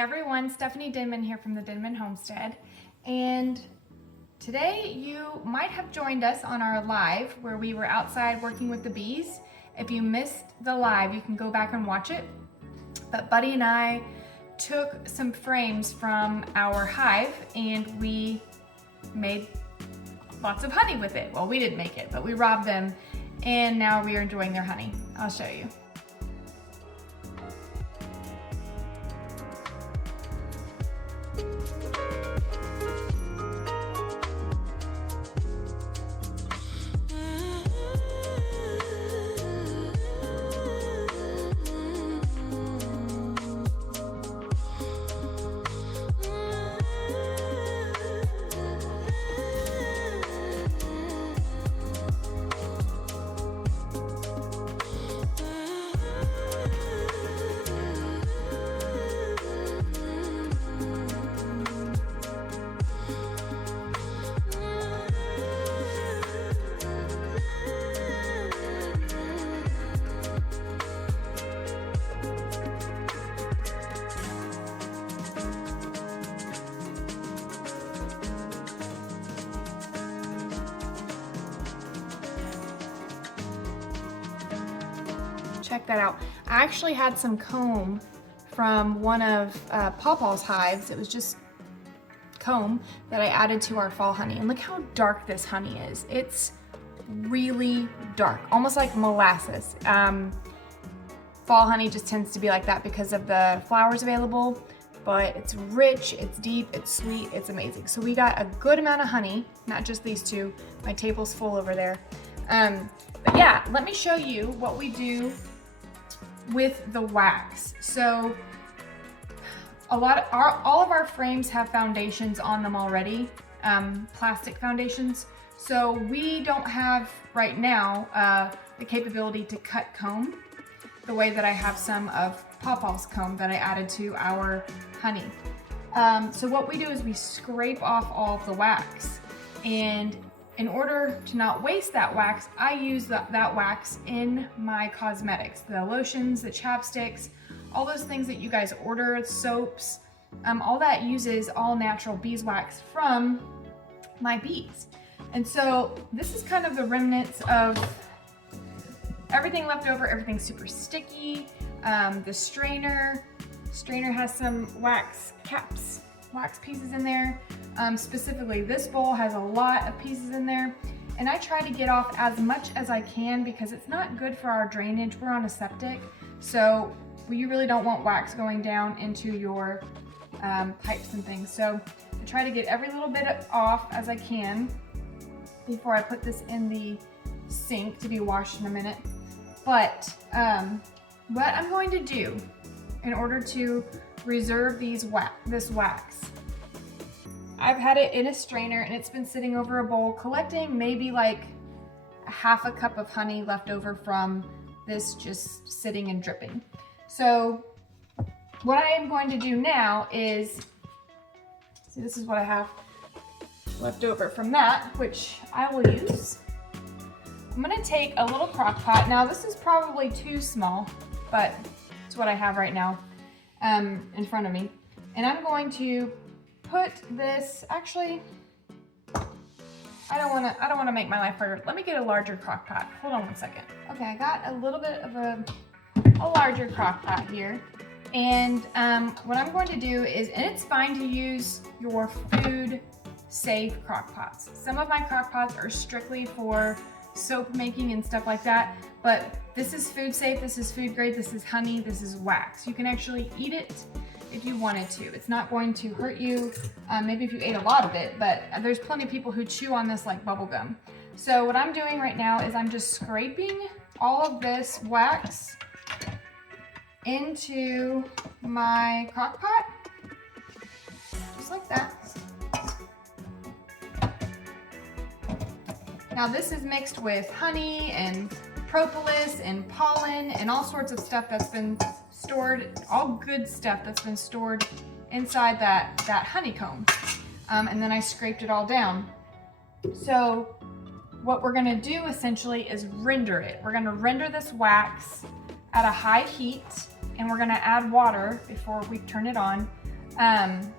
Hey everyone, Stephanie Denman here from the Denman Homestead, and today you might have joined us on our live where we were outside working with the bees. If you missed the live, you can go back and watch it. But Buddy and I took some frames from our hive and we made lots of honey with it. Well, we didn't make it, but we robbed them and now we are enjoying their honey. I'll show you. Check that out. I actually had some comb from one of Pawpaw's hives. It was just comb that I added to our fall honey. And look how dark this honey is. It's really dark, almost like molasses. Fall honey just tends to be like that because of the flowers available, but it's rich, it's deep, it's sweet, it's amazing. So we got a good amount of honey, not just these two. My table's full over there. But yeah, let me show you what we do with the wax. So all of our frames have foundations on them already, plastic foundations. So we don't have right now the capability to cut comb the way that I have some of Pawpaw's comb that I added to our honey. So what we do is we scrape off all of the wax, and in order to not waste that wax, I use that wax in my cosmetics, the lotions, the chapsticks, all those things that you guys order, soaps, all that uses all natural beeswax from my bees. And so this is kind of the remnants of everything left over. Everything's super sticky. The strainer has some wax caps, wax pieces in there. Specifically, this bowl has a lot of pieces in there, and I try to get off as much as I can because it's not good for our drainage. We're on a septic, so you really don't want wax going down into your pipes and things. So I try to get every little bit off as I can before I put this in the sink to be washed in a minute. But what I'm going to do in order to reserve this wax, I've had it in a strainer and it's been sitting over a bowl collecting maybe like a half a cup of honey left over from this just sitting and dripping. So what I am going to do now is, see, this is what I have left over from that, which I will use. I'm gonna take a little crock pot. Now this is probably too small, but it's what I have right now in front of me. And I'm going to put this, actually, I don't wanna make my life harder. Let me get a larger crock pot. Hold on one second. Okay, I got a little bit of a larger crock pot here. And what I'm going to do is, and it's fine to use your food safe crock pots. Some of my crock pots are strictly for soap making and stuff like that, but this is food safe, this is food grade, this is honey, this is wax. You can actually eat it if you wanted to. It's not going to hurt you, maybe if you ate a lot of it, but there's plenty of people who chew on this like bubble gum. So what I'm doing right now is I'm just scraping all of this wax into my crock pot, just like that. Now this is mixed with honey and propolis and pollen and all sorts of stuff that's been stored, all good stuff that's been stored inside that honeycomb. And then I scraped it all down. So what we're gonna do essentially is render it. We're gonna render this wax at a high heat, and we're gonna add water before we turn it on. And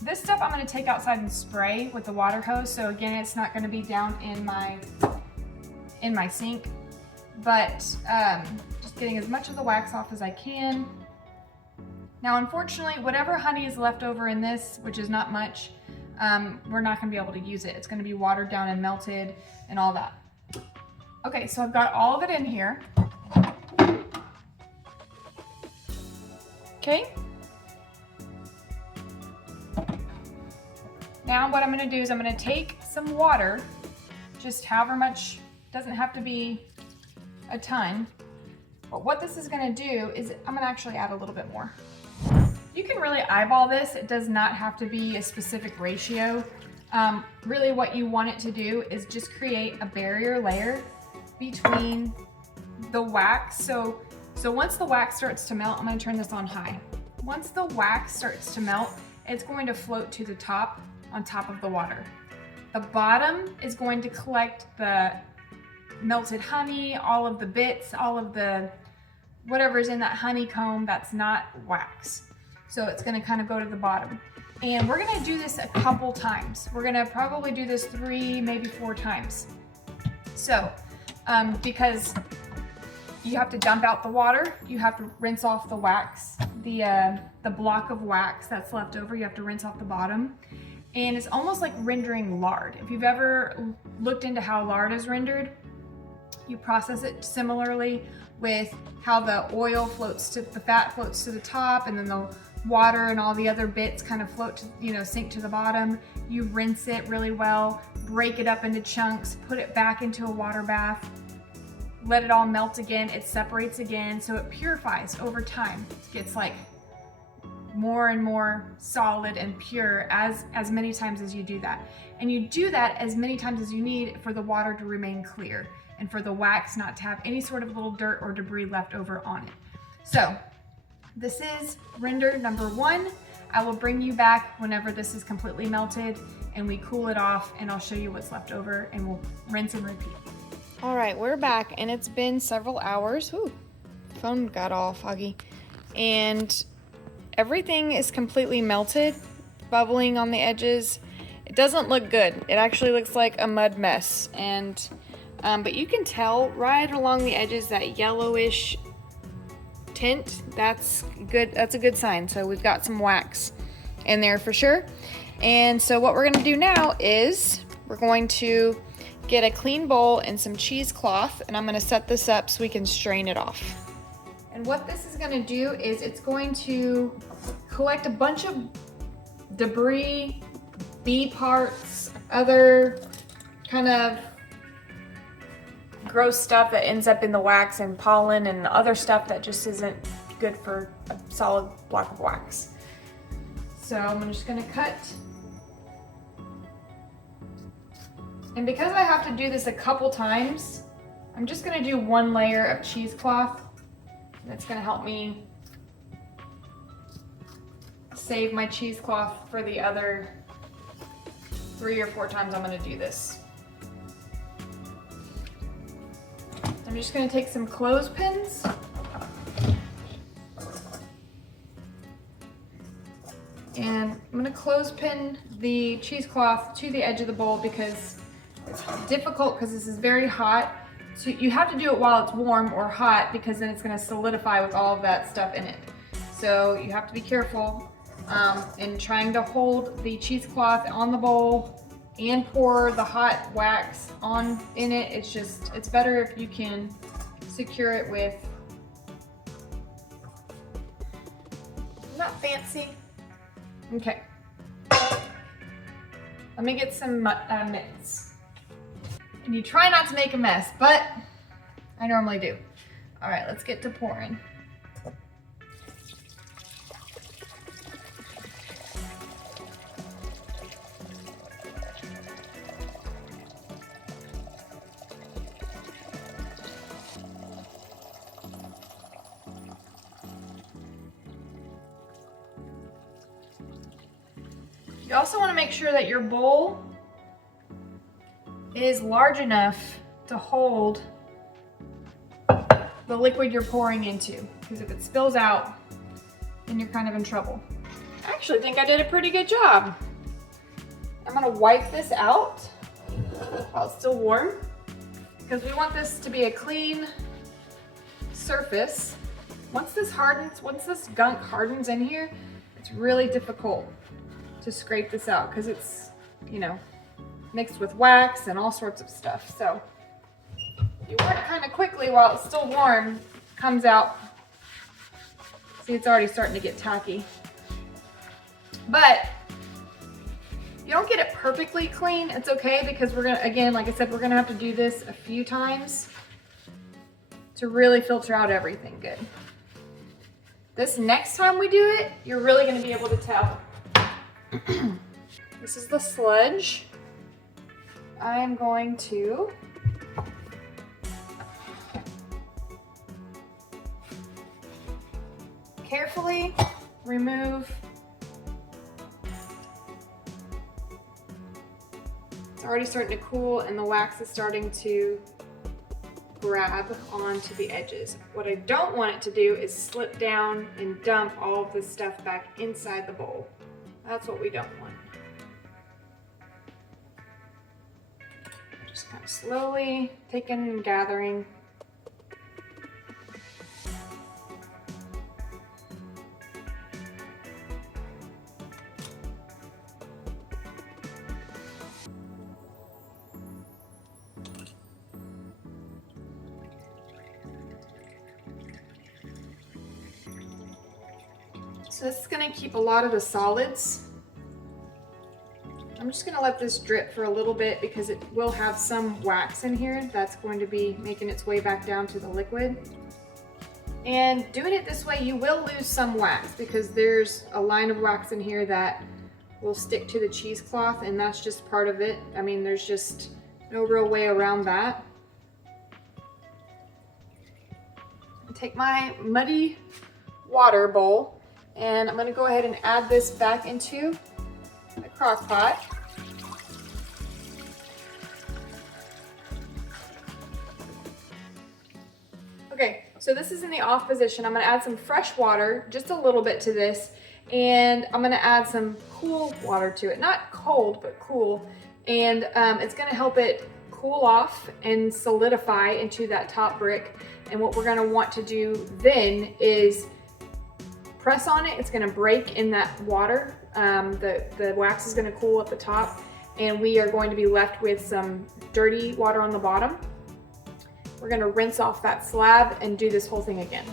this stuff I'm gonna take outside and spray with the water hose. So again, it's not gonna be down in my sink, but just getting as much of the wax off as I can. Now, unfortunately, whatever honey is left over in this, which is not much, we're not gonna be able to use it. It's gonna be watered down and melted and all that. Okay, so I've got all of it in here. Okay. Now what I'm gonna do is I'm gonna take some water, just however much, doesn't have to be a ton. But what this is gonna do is I'm gonna actually add a little bit more. You can really eyeball this. It does not have to be a specific ratio. Really what you want it to do is just create a barrier layer between the wax. So once the wax starts to melt, I'm gonna turn this on high. Once the wax starts to melt, it's going to float to the top, on top of the water. The bottom is going to collect the melted honey, all of the bits, all of the whatever's in that honeycomb that's not wax. So it's gonna kind of go to the bottom. And we're gonna do this a couple times. We're gonna probably do this 3, maybe 4 times. So, because you have to dump out the water, you have to rinse off the wax, the block of wax that's left over, you have to rinse off the bottom. And it's almost like rendering lard. If you've ever looked into how lard is rendered, you process it similarly with how the oil floats to, the fat floats to the top, and then the water and all the other bits kind of float to, you know, sink to the bottom. You rinse it really well, break it up into chunks, put it back into a water bath, let it all melt again, it separates again, so it purifies over time. It gets like more and more solid and pure as many times as you do that. And you do that as many times as you need for the water to remain clear and for the wax not to have any sort of little dirt or debris left over on it. So this is render number 1. I will bring you back whenever this is completely melted and we cool it off, and I'll show you what's left over, and we'll rinse and repeat. All right, we're back, and it's been several hours. Ooh, phone got all foggy. And everything is completely melted, bubbling on the edges. It doesn't look good. It actually looks like a mud mess. And but you can tell right along the edges that yellowish tint. That's good. That's a good sign. So we've got some wax in there for sure. And so what we're going to do now is we're going to get a clean bowl and some cheesecloth, and I'm going to set this up so we can strain it off. And what this is going to do is it's going to collect a bunch of debris, bee parts, other kind of gross stuff that ends up in the wax, and pollen and other stuff that just isn't good for a solid block of wax. So I'm just going to cut. And because I have to do this a couple times, I'm just going to do 1 layer of cheesecloth. That's going to help me save my cheesecloth for the other 3 or 4 times I'm going to do this. I'm just going to take some clothespins and I'm going to clothespin the cheesecloth to the edge of the bowl because it's difficult, because this is very hot. So you have to do it while it's warm or hot, because then it's going to solidify with all of that stuff in it. So you have to be careful in trying to hold the cheesecloth on the bowl and pour the hot wax on in it. It's better if you can secure it with, not fancy. Okay. Let me get some mitts. And you try not to make a mess, but I normally do. All right, let's get to pouring. You also want to make sure that your bowl is large enough to hold the liquid you're pouring into, because if it spills out, then you're kind of in trouble. I actually think I did a pretty good job. I'm gonna wipe this out while it's still warm because we want this to be a clean surface. Once this gunk hardens in here, it's really difficult to scrape this out because it's, you know, mixed with wax and all sorts of stuff. So you work kind of quickly while it's still warm, comes out. See, it's already starting to get tacky. But you don't get it perfectly clean, it's okay because we're gonna, again, like I said, we're gonna have to do this a few times to really filter out everything good. This next time we do it, you're really gonna be able to tell. This is the sludge. I'm going to carefully remove. It's already starting to cool and the wax is starting to grab onto the edges. What I don't want it to do is slip down and dump all of this stuff back inside the bowl. That's what we don't want. Just kind of slowly taking and gathering. So this is going to keep a lot of the solids. I'm just going to let this drip for a little bit because it will have some wax in here that's going to be making its way back down to the liquid. And doing it this way, you will lose some wax because there's a line of wax in here that will stick to the cheesecloth, and that's just part of it. I mean, there's just no real way around that. I'll take my muddy water bowl and I'm going to go ahead and add this back into the crock pot. Okay, so this is in the off position. I'm going to add some fresh water, just a little bit to this, and I'm going to add some cool water to it. Not cold, but cool. And it's going to help it cool off and solidify into that top brick. And what we're going to want to do then is press on it. It's going to break in that water. The wax is going to cool at the top, and we are going to be left with some dirty water on the bottom. We're going to rinse off that slab and do this whole thing again.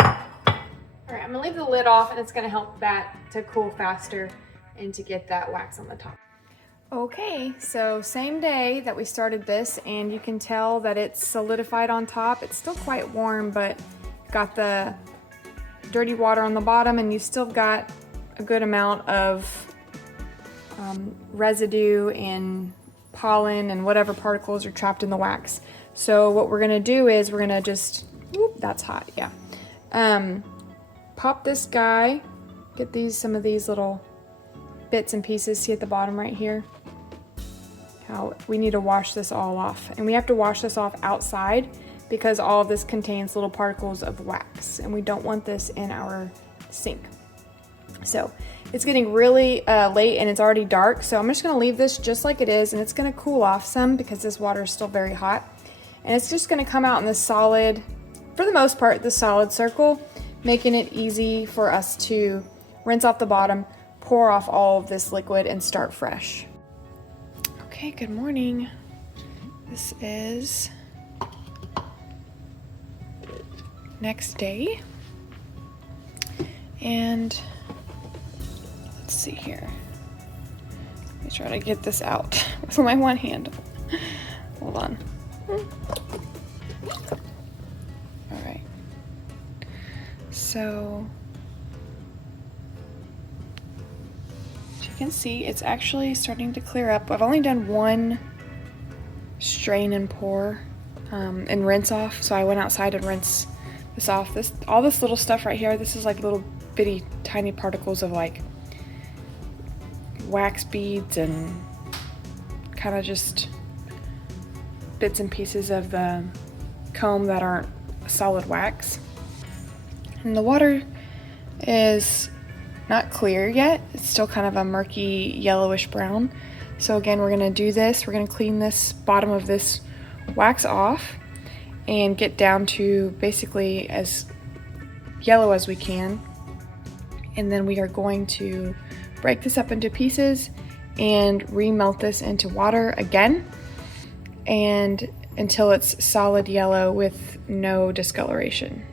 All right, I'm going to leave the lid off, and it's going to help that to cool faster and to get that wax on the top. Okay, so same day that we started this, and you can tell that it's solidified on top. It's still quite warm, but got the dirty water on the bottom, and you still got a good amount of residue and pollen and whatever particles are trapped in the wax. So what we're gonna do is we're gonna just, whoop, that's hot, yeah. Pop this guy, get some of these little bits and pieces, see at the bottom right here? How we need to wash this all off. And we have to wash this off outside because all of this contains little particles of wax, and we don't want this in our sink. So it's getting really late and it's already dark, so I'm just gonna leave this just like it is, and it's gonna cool off some because this water is still very hot. And it's just gonna come out in this solid, for the most part, the solid circle, making it easy for us to rinse off the bottom, pour off all of this liquid, and start fresh. Okay, good morning. This is next day, and let's see here. Let me try to get this out with my one hand. Hold on. All right. So as you can see, it's actually starting to clear up. I've only done one strain and pour and rinse off, so I went outside and rinsed this off. All this little stuff right here, this is like little bitty tiny particles of like wax beads and kind of just bits and pieces of the comb that aren't solid wax. And the water is not clear yet. It's still kind of a murky yellowish brown. So again, we're gonna do this. We're gonna clean this bottom of this wax off and get down to basically as yellow as we can. And then we are going to break this up into pieces and remelt this into water again, and until it's solid yellow with no discoloration.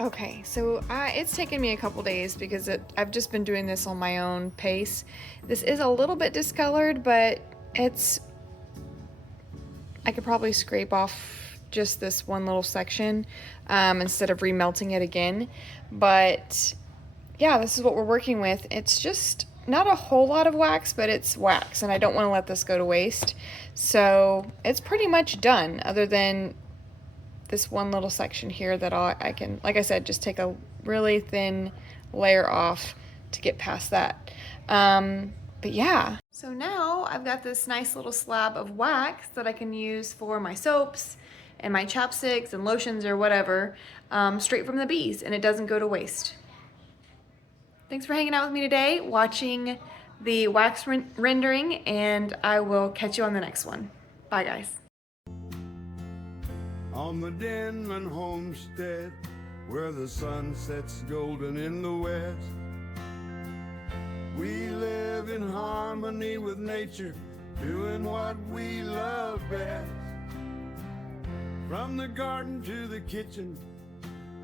Okay, so it's taken me a couple days because I've just been doing this on my own pace. This is a little bit discolored, but I could probably scrape off just this one little section instead of remelting it again. But yeah, this is what we're working with. It's just not a whole lot of wax, but it's wax, and I don't want to let this go to waste. So it's pretty much done, other than this one little section here that I can, like I said, just take a really thin layer off to get past that. But yeah. So now I've got this nice little slab of wax that I can use for my soaps and my chapsticks and lotions or whatever, straight from the bees, and it doesn't go to waste. Thanks for hanging out with me today, watching the wax rendering, and I will catch you on the next one. Bye, guys. On the Denman Homestead, where the sun sets golden in the west, we live in harmony with nature, doing what we love best. From the garden to the kitchen,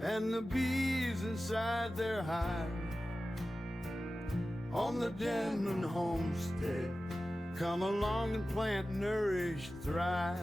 and the bees inside their hive. On the Denman Homestead, come along and plant, nourish, thrive.